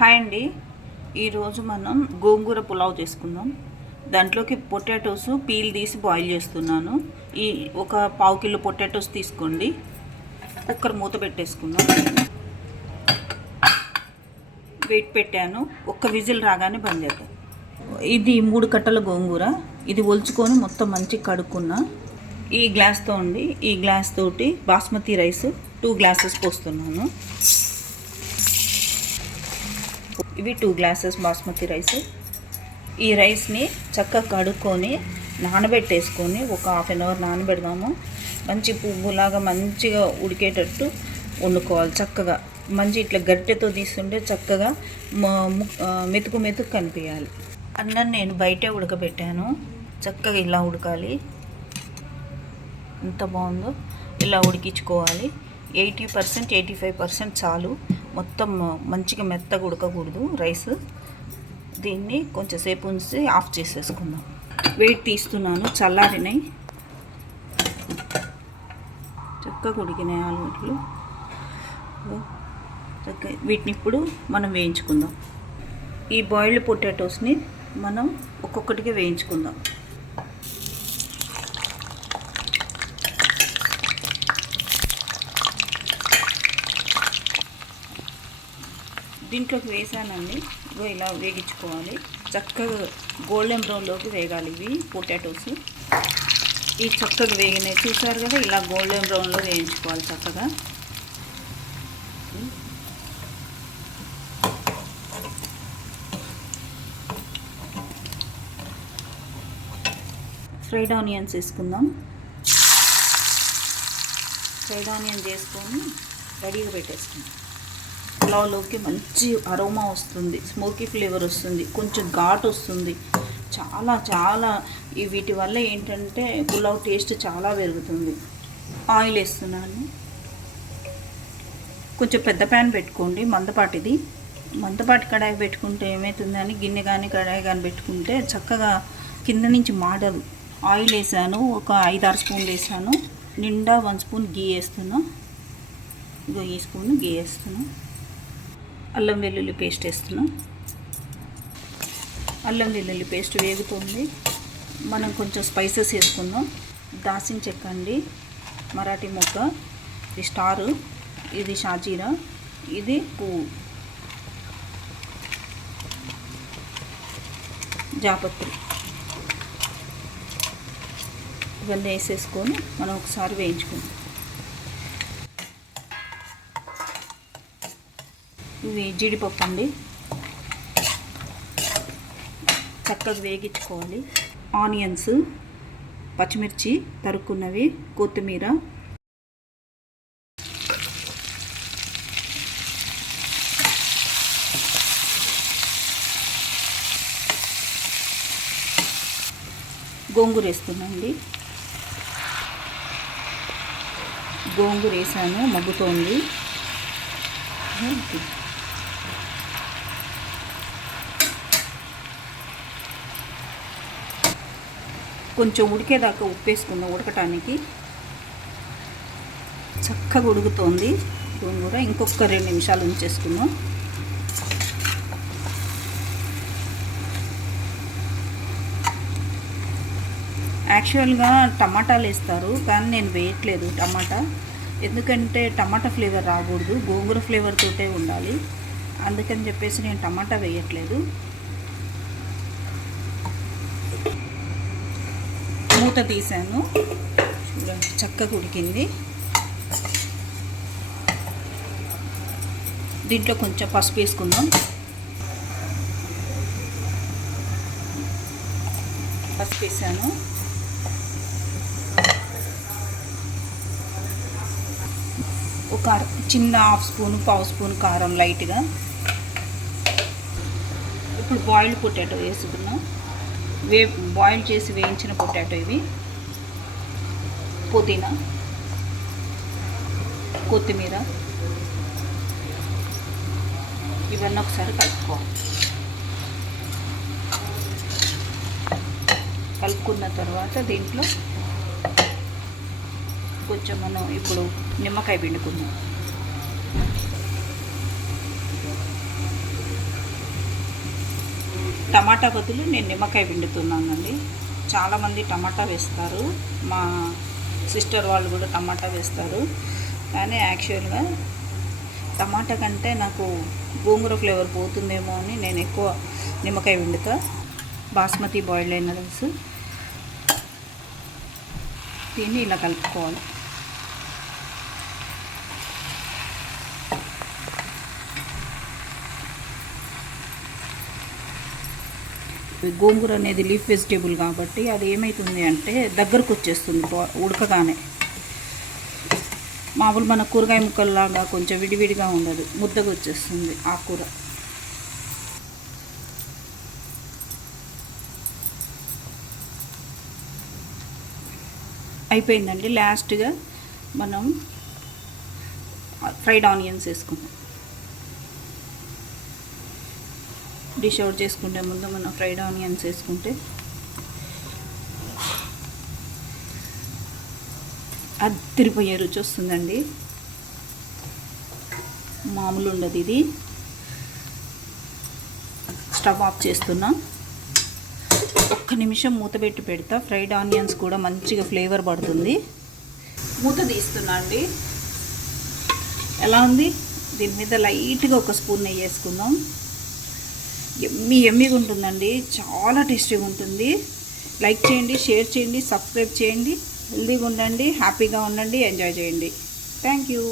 Hi అండి. ఈరోజు మనం గోంగూర పులావ్ చేసుకుందాం. దాంట్లోకి పొటాటోస్ పీల్ తీసి బాయిల్ చేస్తున్నాను. ఒక పావు కిలో పొటాటోస్ తీసుకోండి. కుక్కర్ మూత పెట్టేసుకుందాం. వెయిట్ పెట్టాను. ఒక్క విజిల్ రాగానే బంద్ చేద్దాం. ఇది 3 కట్టల గోంగూర. ఇది ఒలుచుకొని మొత్తం మంచిగా కడుక్కున్నా. ఈ గ్లాస్తో అండి, ఈ గ్లాస్ తోటి బాస్మతి రైస్ 2 గ్లాసెస్ పోస్తున్నాను. ఇవి 2 గ్లాసెస్ బాస్మతి రైస్. ఈ రైస్ని చక్కగా కడుక్కొని నానబెట్టేసుకొని ఒక హాఫ్ అన్ అవర్ నానబెడదాము. మంచి పువ్వులాగా మంచిగా ఉడికేటట్టు వండుకోవాలి. చక్కగా మంచి ఇట్లా గరిటెతో తీస్తుంటే చక్కగా మెతుకు మెతుకు కనిపించాలి. అన్నం నేను బయటే ఉడకబెట్టాను. చక్కగా ఇలా ఉడకాలి. ఎంత బాగుందో ఇలా ఉడికించుకోవాలి. 80% 85% చాలు. మొత్తం మంచిగా మెత్తగా ఉడకకూడదు రైస్. దీన్ని కొంచెం సేపు ఉంచి ఆఫ్ చేసేసుకుందాం. వెయిట్ తీస్తున్నాను. చల్లారినాయి, చక్కగా ఉడికినాయి ఆలుగడ్డలు. చక్కగా వీటిని ఇప్పుడు మనం వేయించుకుందాం. ఈ బాయిల్డ్ పొటాటోస్ని మనం ఒక్కొక్కటిగా వేయించుకుందాం. దీంట్లోకి వేసానండి. ఇలా వేగించుకోవాలి. చక్కగా గోల్డెన్ బ్రౌన్లోకి వేగాలి ఇవి పొటాటోస్. ఈ చక్కగా వేగినాయి చూసారు కదా. ఇలా గోల్డెన్ బ్రౌన్లో వేయించుకోవాలి చక్కగా. ఫ్రైడ్ ఆనియన్స్ వేసుకుందాం. ఫ్రైడ్ ఆనియన్ చేసుకొని రెడీగా పెట్టేసుకుందాం. పులావ్లోకి మంచి అరోమా వస్తుంది, స్మోకీ ఫ్లేవర్ వస్తుంది, కొంచెం ఘాట్ వస్తుంది. చాలా చాలా వీటి వల్ల ఏంటంటే పులావ్ టేస్ట్ చాలా పెరుగుతుంది. ఆయిల్ వేస్తున్నాను. కొంచెం పెద్ద ప్యాన్ పెట్టుకోండి, మందపాటిది. మందపాటి కడాయి పెట్టుకుంటే ఏమవుతుందని గిన్నె కానీ కడాయి కానీ పెట్టుకుంటే చక్కగా కింద నుంచి మాడదు. ఆయిల్ వేసాను. ఒక 5-6 స్పూన్లు వేసాను. నిండా 1 స్పూన్ గీ వేస్తున్నా. ఇగో ఈ స్పూన్ గీ వేస్తున్నా. అల్లం వెల్లుల్లి పేస్ట్ వేస్తున్నాం. అల్లం వెల్లుల్లి పేస్ట్ వేగుతుంది. మనం కొంచెం స్పైసెస్ వేసుకుందాం. దాల్చిన చెక్క అండి, మరాఠీ మొగ్గ, ఇది స్టారు, ఇది షాజీరా, ఇది పువ్వు, జాపత్రి. ఇవన్నీ వేసేసుకొని మనం ఒకసారి వేయించుకుందాం. ఇవి జీడిపప్పు అండి, చక్కగా వేగించుకోవాలి. ఆనియన్స్, పచ్చిమిర్చి తరుక్కున్నవి, కొత్తిమీర, గోంగూర వేస్తున్నాండి. గోంగూర వేసాను, మగ్గుతోంది. కొంచెం ఉడికేదాకా ఉప్పు వేసుకుందాం. ఉడకటానికి చక్కగా ఉడుకుతోంది గోంగూర. ఇంకొక 2 నిమిషాలు ఉంచేసుకుందాం. యాక్చువల్గా టమాటాలు వేస్తారు, కానీ నేను వేయట్లేదు టమాటా. ఎందుకంటే టమాటా ఫ్లేవర్ రాకూడదు, గోంగూర ఫ్లేవర్ తోటే ఉండాలి. అందుకని చెప్పేసి నేను టమాటా వేయట్లేదు. మూత తీసాను. చూడండి చక్కగా ఉడికింది. దీంట్లో కొంచెం పసుపు వేసుకుందాం. పసుపు వేసాను. ఒక చిన్న హాఫ్ స్పూన్, పావు స్పూన్ కారం లైట్గా. ఇప్పుడు బాయిల్డ్ పొటాటో వేసుకున్నాం. బాయిల్ చేసి వేయించిన పొటాటో ఇవి. పుదీనా, కొత్తిమీర, ఇవన్నీ ఒకసారి కలుపుకోవాలి. కలుపుకున్న తర్వాత దీంట్లో కొంచెం మనం ఇప్పుడు నిమ్మకాయ పిండుకుందాం. టమాటా బదులు నేను నిమ్మకాయ పిండుతున్నానండి. చాలామంది టమాటా వేస్తారు, మా సిస్టర్ వాళ్ళు కూడా టమాటా వేస్తారు. కానీ యాక్చువల్గా టమాటా కంటే నాకు గోంగూర ఫ్లేవర్ పోతుందేమో అని నేను ఎక్కువ నిమ్మకాయ పిండుతా. బాస్మతి బాయిల్డ్ అయిన రైస్ దీన్ని ఇలా కలుపుకోవాలి. గోంగూర అనేది లీఫ్ వెజిటేబుల్ కాబట్టి అది ఏమవుతుంది అంటే దగ్గరకు వచ్చేస్తుంది ఉడకగానే. మామూలు మన కూరగాయ ముక్కల్లాగా కొంచెం విడివిడిగా ఉండదు, ముద్దగా వచ్చేస్తుంది ఆకుకూర. అయిపోయిందండి. లాస్ట్గా మనం ఫ్రైడ్ ఆనియన్స్ వేసుకుందాం. డిష్ అవుట్ చేసుకుంటే ముందు మనం ఫ్రైడ్ ఆనియన్స్ వేసుకుంటే అదిరిపోయే రుచి వస్తుందండి. మామూలు ఉండదు ఇది. స్టవ్ ఆఫ్ చేస్తున్నా. ఒక్క నిమిషం మూత పెట్టి పెడతా, ఫ్రైడ్ ఆనియన్స్ కూడా మంచిగా ఫ్లేవర్ పడుతుంది. మూత తీస్తున్నా అండి. ఎలా ఉంది? దీని మీద లైట్గా ఒక స్పూన్ నెయ్యి వేసుకుందాం. ఎమ్మీగా ఉంటుందండి, చాలా టేస్టీగా ఉంటుంది. లైక్ చేయండి, షేర్ చేయండి, సబ్స్క్రైబ్ చేయండి. హెల్తీగా ఉండండి, హ్యాపీగా ఉండండి, ఎంజాయ్ చేయండి. Thank you.